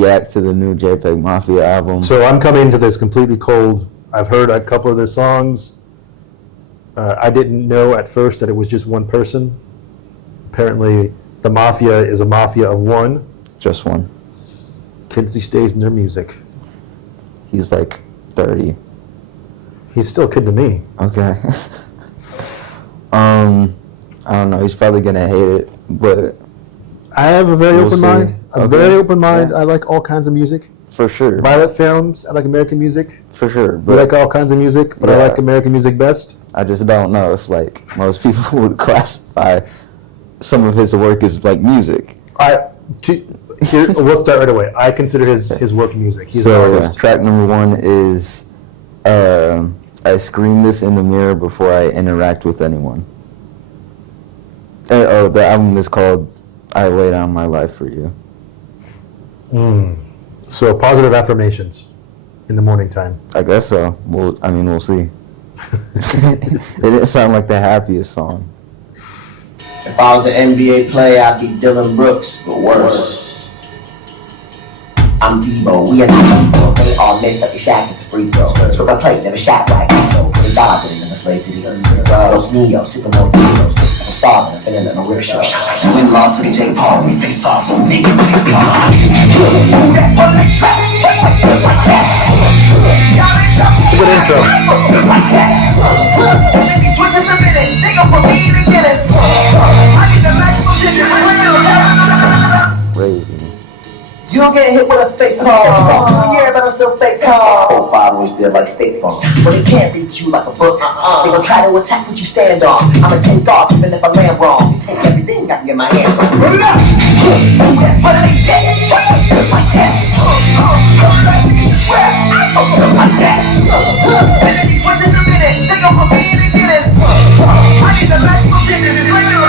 react to the new JPEGMAFIA album. So I'm coming into this completely cold. I've heard a couple of their songs. I didn't know at first that it was just one person. Apparently, the Mafia is a mafia of one. Just one. Kids these days in their music. He's like 30. He's still a kid to me. Okay. I don't know. He's probably gonna hate it, but I have a very open mind. A very open mind. Yeah. I like all kinds of music. For sure. Violet Films. I like American music. For sure. But I like all kinds of music, but I like American music best. I just don't know if like most people would classify some of his work as like music. We'll start right away. I consider his work music. He's an artist. Track number 1 is I scream this in the mirror before I interact with anyone. The album is called I Lay Down My Life for You. So positive affirmations in the morning time. I guess so. We'll see. It didn't sound like the happiest song. If I was an NBA player, I'd be Dylan Brooks, but worse. I'm Debo, we are not equal. They all miss like a Shaq at the free throw. So I play, never shot right. No, put a dollar, but never slave to the Los Niños, sipping more kilos. I'm starving, I'm feeling like a rip show. Win loss to the J. Paul, we face off, so make it face God. Who that bullet trap? Like that. Good intro. Like that. Then he switches a minute, they gon' put me in the Guinness. I need the maximum digits. Crazy. You get hit with a face palm. Yeah, but I'm still face palm. 4-5 always still like State Farm. But they can't read you like a book. They gon' try to attack what you stand on. I'ma take off even if I land wrong. You take everything I can get my hands on. Run it up. Put it in jet. Like that. Like that. And then he switches a minute. They gon' put me in the Guinness. I need the maximum digits. Just like you.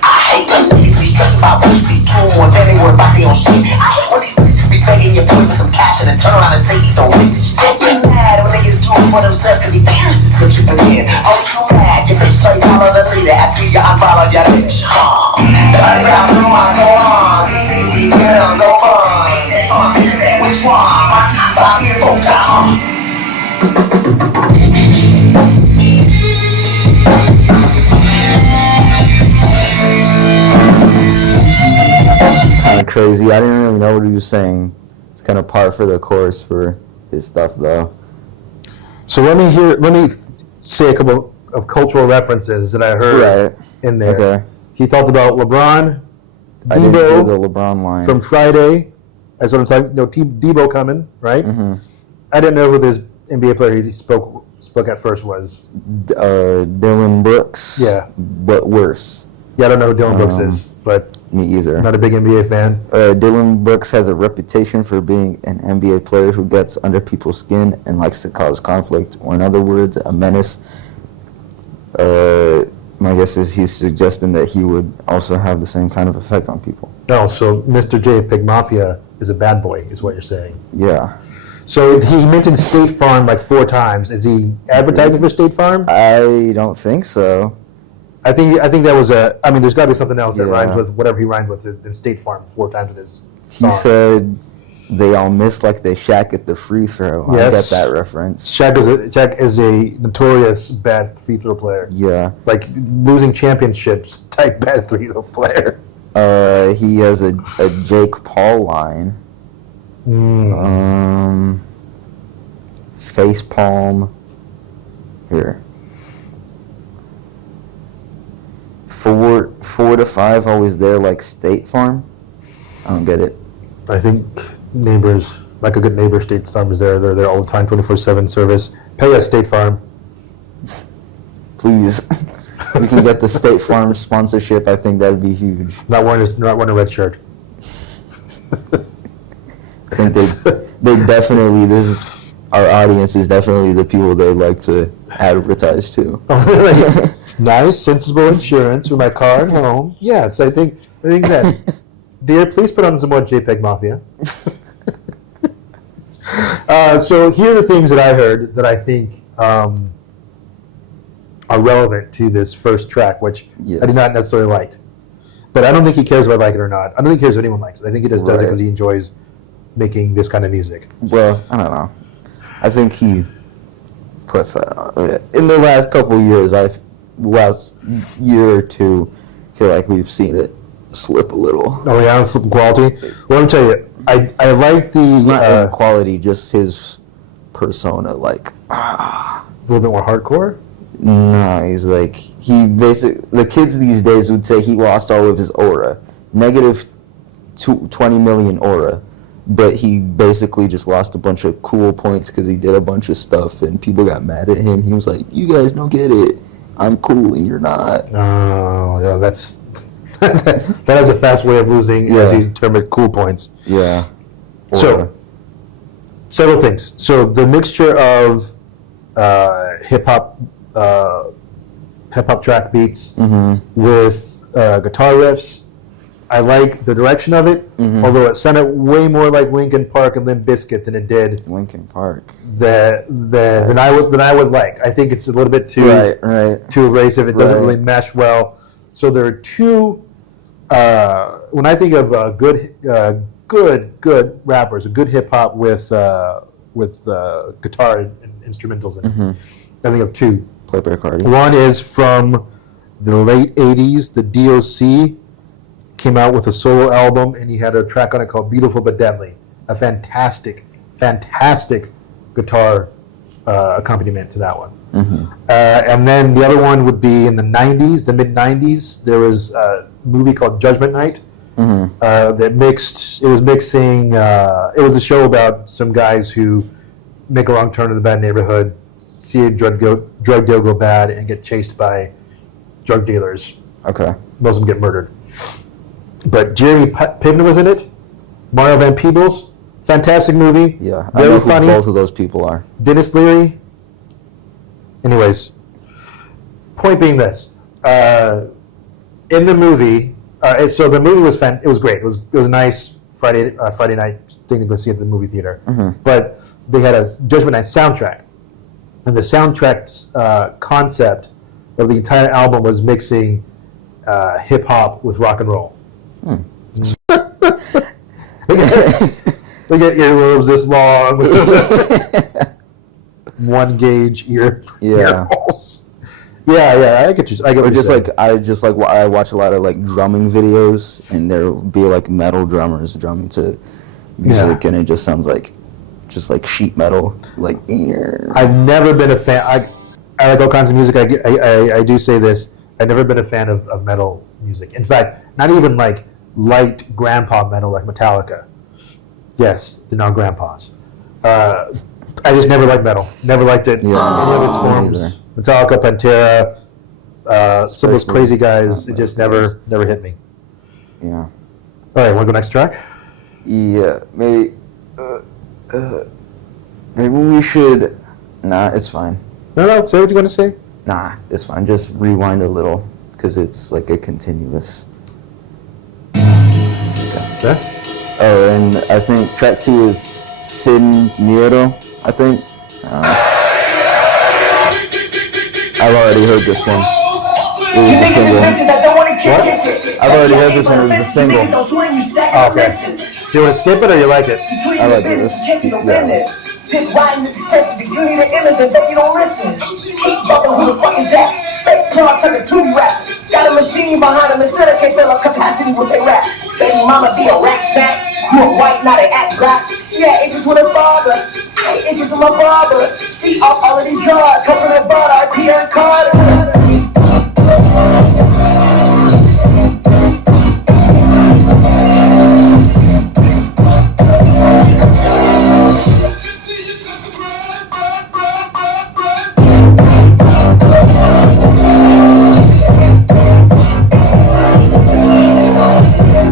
I hate when niggas be stressed about what you be doing when they worry about their own shit. I hate when these bitches be begging your boy for some cash and then turn around and say he don't niggas. Don't get mad when niggas do it for themselves cause the parents is still chipping in. Oh, too mad, your bitch straight follow the leader after you unfollow your bitch. The underground through my go on. These niggas be scared of go fun. Which one? My top 5 year old down. Kind of crazy. I didn't really know what he was saying. It's kind of par for the course for his stuff, though. So let me say a couple of cultural references that I heard in there. Okay. He talked about LeBron, I didn't hear the Debo LeBron line. from Friday. That's what I'm talking. No, Debo coming, right? Mm-hmm. I didn't know who this NBA player he spoke at first was. Dylan Brooks. Yeah. But worse. Yeah, I don't know who Dylan Brooks is, but Me either. not a big NBA fan. Dylan Brooks has a reputation for being an NBA player who gets under people's skin and likes to cause conflict, or in other words, a menace. My guess is he's suggesting that he would also have the same kind of effect on people. No, so Mr. JPEGMAFIA is a bad boy, is what you're saying. Yeah. So he mentioned State Farm like 4 times. Is he advertising for State Farm? I don't think so. I think that was I mean, there's got to be something else that Yeah. rhymes with whatever he rhymed with in State Farm 4 times in his song. He said they all miss like they Shaq at the free throw. Yes. I get that reference. Shaq is a notorious bad free throw player. Yeah. Like losing championships type bad free throw player. He has a Jake Paul line. Face palm. Here. 4 to 5 always there like State Farm. I don't get it. I think neighbors, like a good neighbor, State Farm is there. They're there all the time, 24/7 service. Pay us, State Farm. Please. We can get the State Farm sponsorship. I think that'd be huge. Not wearing a red shirt. I think they definitely, our audience is definitely the people they like to advertise to. Nice, sensible insurance for my car and home. Yes, I think that. Dear, please put on some more JPEGMAFIA. So here are the things that I heard that I think are relevant to this first track, which Yes. I did not necessarily like. But I don't think he cares if I like it or not. I don't think he cares if anyone likes it. I think he just does it Right. because he enjoys making this kind of music. Well, I don't know. I think he puts in the last couple of years. Last year or two, feel like we've seen it slip a little. Oh yeah, some quality. Well, let me tell you, I like the Not quality, just his persona. Like, a little bit more hardcore. nah, he's like the kids these days would say he lost all of his aura, negative 20 million aura. But he basically just lost a bunch of cool points because he did a bunch of stuff and people got mad at him. He was like, "You guys don't get it. I'm cool and you're not." Oh yeah, that's that is a fast way of losing, as Yeah. you term it, cool points. Yeah. So, several things. So the mixture of hip hop track beats with guitar riffs. I like the direction of it, although it sounded way more like Linkin Park and Limp Bizkit than it did Linkin Park. than I would like. I think it's a little bit too Right. too abrasive. It doesn't Right. really mesh well. So there are two. When I think of good rappers, a good hip hop with guitar and instrumentals in it, I think of two. Playboy Cardi. One is from the late '80s. The DOC came out with a solo album, and he had a track on it called "Beautiful but Deadly." A fantastic guitar accompaniment to that one. And then the other one would be in the '90s, the mid '90s. There was a movie called Judgment Night that mixed. It was mixing. It was a show about some guys who make a wrong turn in a bad neighborhood, see a drug deal go bad, and get chased by drug dealers. Okay. Most of them get murdered. But Jeremy Piven was in it. Mario Van Peebles, fantastic movie. Yeah. I Very know who funny. both of those people are. Dennis Leary. Anyways, point being this: in the movie, so the movie was it was great. It was a nice Friday night thing to go see at the movie theater. But they had a Judgment Night soundtrack, and the soundtrack's concept of the entire album was mixing hip hop with rock and roll. They get earlobes this long, with 1 gauge ear. Earholes. Yeah, I get you. I get Or what you're saying. I watch a lot of like drumming videos, and there will be like metal drummers drumming to music, and it just sounds like sheet metal. Like, I've never been a fan. I like all kinds of music. I do say this. I've never been a fan of metal music. In fact, not even like light grandpa metal like Metallica. Yes, they're now grandpas. I just never liked metal. Never liked it. Any of its forms. either. Metallica, Pantera, some of those Especially crazy guys. It not just those never hit me. yeah. All right, want to go next track? Yeah, maybe we should. Nah, it's fine. No, say what you're going to say. Nah, it's fine. Just rewind a little, because it's like a continuous. Okay. Oh, and I think track 2 is Sin Miedo, I think. I've already heard this one. It was the single. I've already heard this one. It was the single. Oh, okay. So you want to skip it or you like it? I like this. Yeah. Sit riding expensive, you need an image and you don't listen. Keep bumping, who the fuck is that? Fake plot, turn it to rap. Got a machine behind them instead of can't fill up capacity with their rap. Baby mama be a rap snack. Grew up white, not an act black. She had issues with her father. I had issues with my father. She off all of these drugs, covered her butt, I Pierre Carter.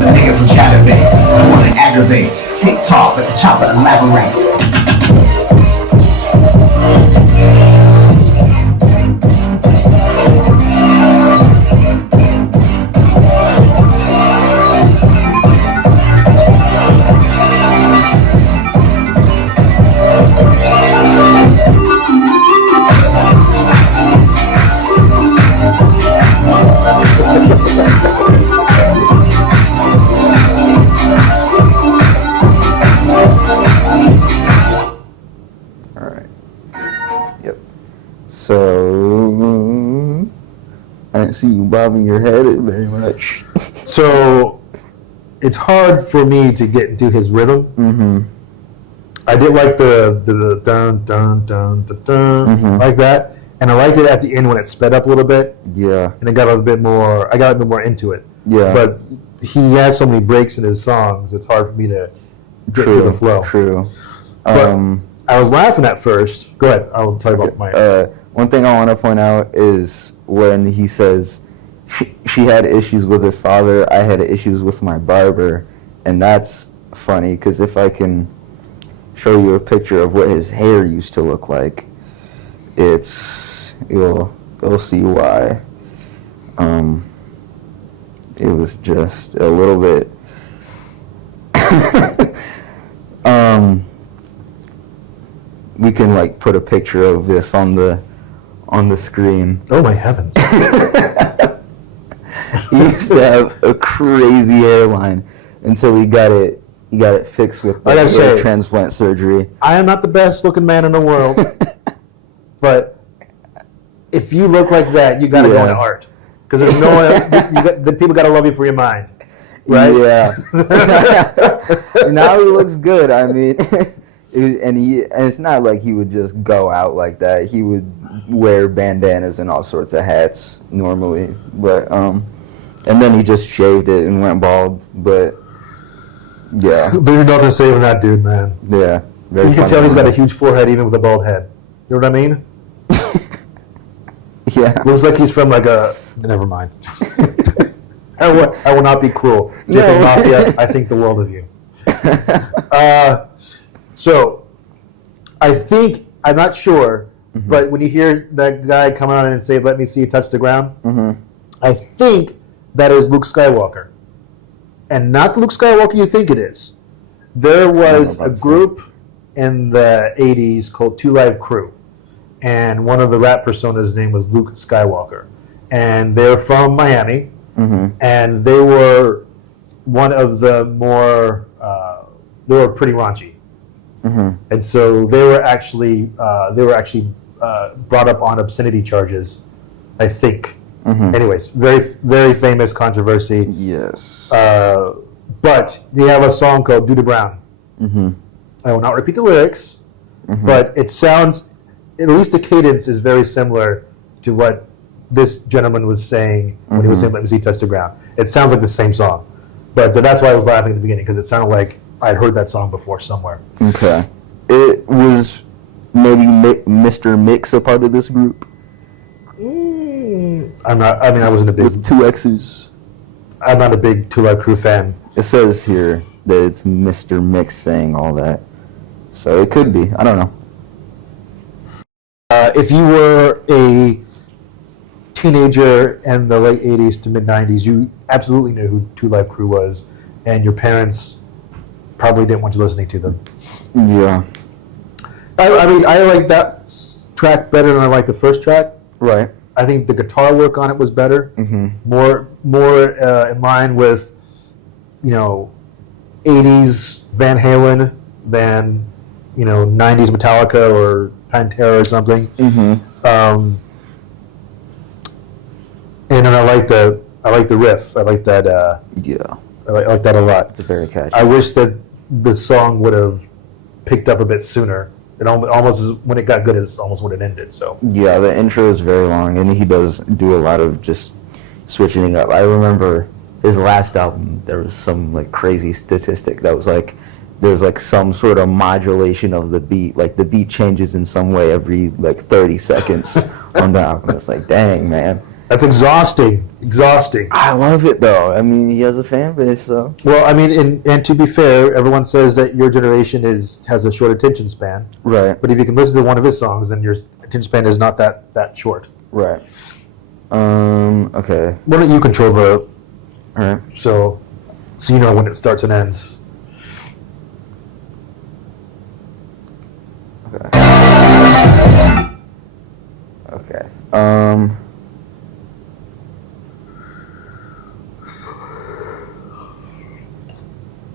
Nigga from Chatterbait, I wanna aggravate. Stick talk, but the chopper elaborate. can't see you bobbing your head very much. So it's hard for me to get into his rhythm. Mm-hmm. I did like the dun dun dun dun dun like that, and I liked it at the end when it sped up a little bit, Yeah. and it got a little bit more. I got a bit more into it. Yeah. But he has so many breaks in his songs. It's hard for me to get to the flow. True. But I was laughing at first. Go ahead. I'll tell you about my. One thing I want to point out is when he says she had issues with her father, I had issues with my barber, and that's funny because if I can show you a picture of what his hair used to look like, you'll see why. It was just a little bit. We can like put a picture of this on the screen. Oh my heavens! He used to have a crazy hairline until he got it fixed with I gotta say, transplant surgery. I am not the best looking man in the world, but if you look like that, you got to go into art because there's no the people got to love you for your mind, right? Yeah. Now he looks good. I mean, and it's not like he would just go out like that. He would wear bandanas and all sorts of hats normally, but and then he just shaved it and went bald. But yeah, There's nothing saving that dude, man. yeah. You can tell he's got a huge forehead even with a bald head. You know what I mean? Yeah. Looks like he's from like a. Never mind. I will not be cruel. No. JPEGMAFIA, I think the world of you. So, I think, I'm not sure, but when you hear that guy come on and say, "Let me see you touch the ground," I think that is Luke Skywalker. And not the Luke Skywalker you think it is. There was a group in the 80s called Two Live Crew. And one of the rap personas' name was Luke Skywalker. And they're from Miami. And they were one of the more, they were pretty raunchy. And so they were actually brought up on obscenity charges, I think. Anyways, very, very famous controversy. Yes. But they have a song called "Do the Brown." I will not repeat the lyrics, but it sounds, at least the cadence is very similar to what this gentleman was saying when he was saying "Let me see you touch the ground." It sounds like the same song, but that's why I was laughing at the beginning because it sounded like I'd heard that song before somewhere. Okay. It was maybe Mr. Mix a part of this group I'm not. I mean, I wasn't a big. with 2 X's. I'm not a big Two Live Crew fan. It says here that it's Mr. Mix saying all that, so it could be. I don't know. If you were a teenager in the late 80s to mid 90s, you absolutely knew who Two Live Crew was, and your parents probably didn't want you listening to them. Yeah. I mean, I like that track better than I like the first track. Right. I think the guitar work on it was better, more in line with, 80s Van Halen than, 90s Metallica or Pantera or something. And then I like the riff. I like that. Yeah. I like that a lot. It's very catchy. I wish that the song would have picked up a bit sooner. It almost is, when it got good is almost when it ended. So Yeah, the intro is very long, and he does do a lot of just switching it up. I remember his last album, there was some like crazy statistic that was like, there's like some sort of modulation of the beat, like the beat changes in some way every like 30 seconds on the album. It's like, dang, man. that's exhausting. I love it though. I mean, he has a fan base, so. Well, I mean, and to be fair, everyone says that your generation has a short attention span. Right. But if you can listen to one of his songs, then your attention span is not that short. Right. Okay. Why don't you control the All right. so you know when it starts and ends? Okay. Okay.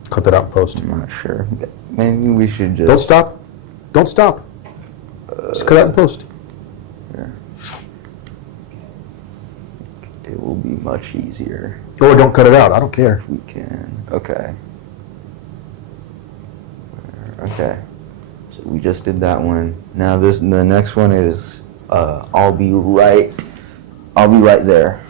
Cut that out in post. I'm not sure. Maybe we should just. Don't stop. Don't stop. Just cut out in post. Here. it will be much easier. Or don't cut it out. I don't care. If we can. Okay. Okay. So we just did that one. Now the next one is I'll be right there.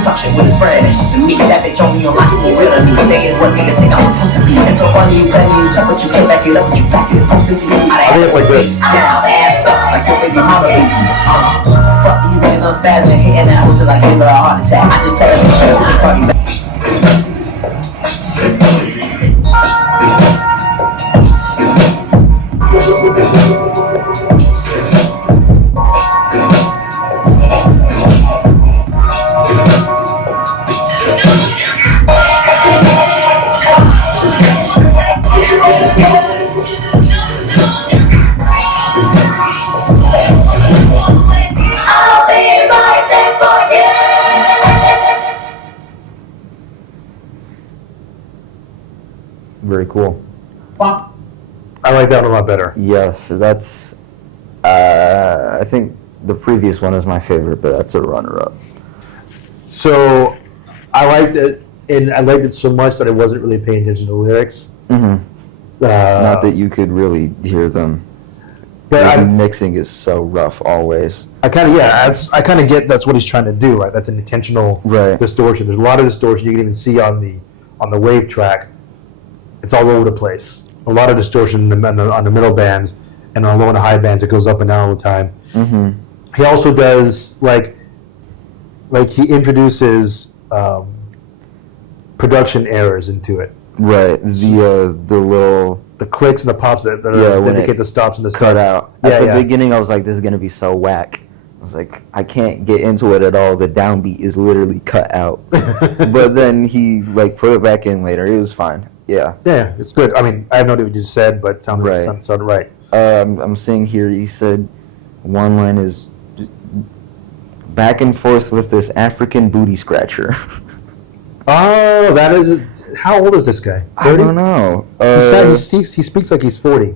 Talk shit with his friends. Me and that bitch only on my shit. Real to me, niggas what niggas think I'm supposed to be. It's so funny you couldn't even talk, but you can't back it up, but you back it posted to me. I think it's like this. Down, ass up, like your baby mama be. Fuck these niggas, I'm spazzing, hitting that hoe till I give her a heart attack. I just tell her this shit, she can fuck me back. Very cool. I like that one a lot better. Yes, that's. I think the previous one is my favorite, but that's a runner-up. So I liked it, and I liked it so much that I wasn't really paying attention to the lyrics. Mm-hmm. Not that you could really hear them. But the mixing is so rough always. I kind of get that's what he's trying to do, right? That's an intentional distortion. There's a lot of distortion you can even see on the wave track. It's all over the place. A lot of distortion on the middle bands, and on low and high bands, it goes up and down all the time. Mm-hmm. He also does like he introduces production errors into it. Right. The clicks and the pops that indicate the stops and the cut starts. out. At the beginning, I was like, "This is gonna be so whack." I was like, "I can't get into it at all." The downbeat is literally cut out. But then he put it back in later. It was fine. Yeah. Yeah, it's good. I mean, I have no idea what you said, but it sounded right. I'm seeing here. He said one line is back and forth with this African booty scratcher. Oh, that is. How old is this guy? 30? I don't know. He speaks like he's 40,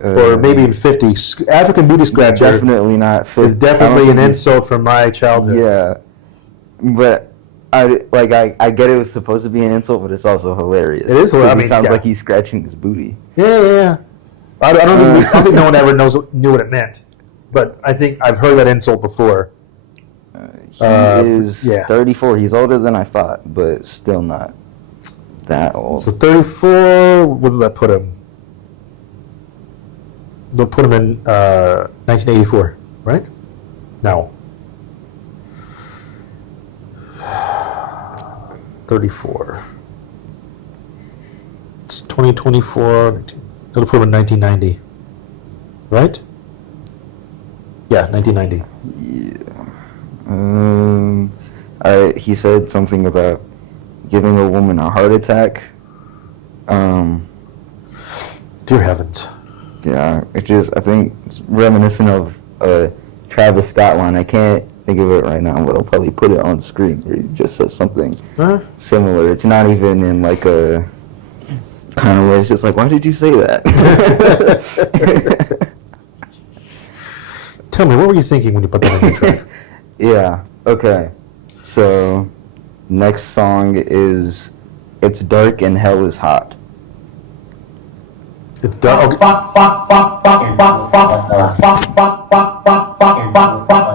or maybe in 50. African booty scratcher. Definitely not 50. Is definitely an insult from my childhood. Yeah, but I get it was supposed to be an insult, but it's also hilarious. It is hilarious. I mean, he sounds like he's scratching his booty. Yeah. I don't think no one ever knew what it meant, but I think I've heard that insult before. He is 34. He's older than I thought, but still not that old. So 34, where did that put him? They'll put him in 1984, right? No. 34. It's 2024. They'll put him in 1990, right? Yeah, 1990. Yeah. He said something about giving a woman a heart attack. Dear heavens. Yeah, I think it's reminiscent of Travis Scott line. I can't think of it right now, but I'll probably put it on screen where he just says something similar. It's not even in a kind of way. It's just like, why did you say that? Tell me, what were you thinking when you put that on the track? Yeah, okay. So, next song is It's Dark and Hell is Hot. It's dark. Okay.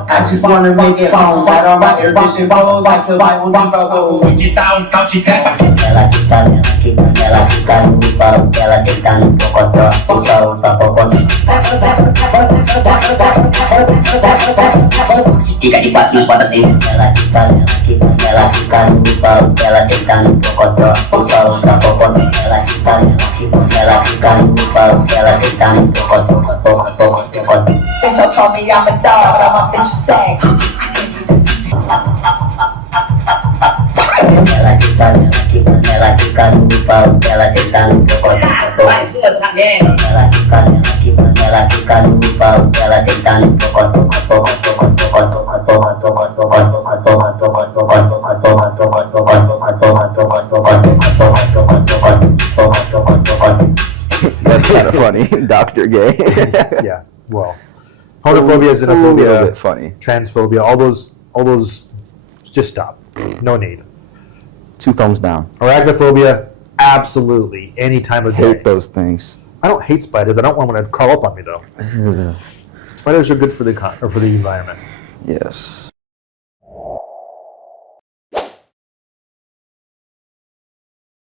I just wanna make it home, but all my air vision blows like the Bible devour. Digital, touch it, tap it. Ela fica no pau, ela senta no pocotó, usa o papocó. bate bota assim. Ela fica no pau, ela senta no pocotó. O sol tá popó, ela fica no pau, ela senta no pocotó. They so told me I'm a dog, but my bitch is sag. Ela fica no pau, ela senta no pocotó. Ela fica no pau, ela senta no pocotó. That's kind of funny. Dr. Gay. Yeah, well, homophobia, A little xenophobia, bit funny. transphobia, all those, just stop. No need. 2 thumbs down. Arachnophobia, absolutely, any time of day. Hate those things. I don't hate spiders. I don't want them to crawl up on me though. Spiders are good for the environment. Yes.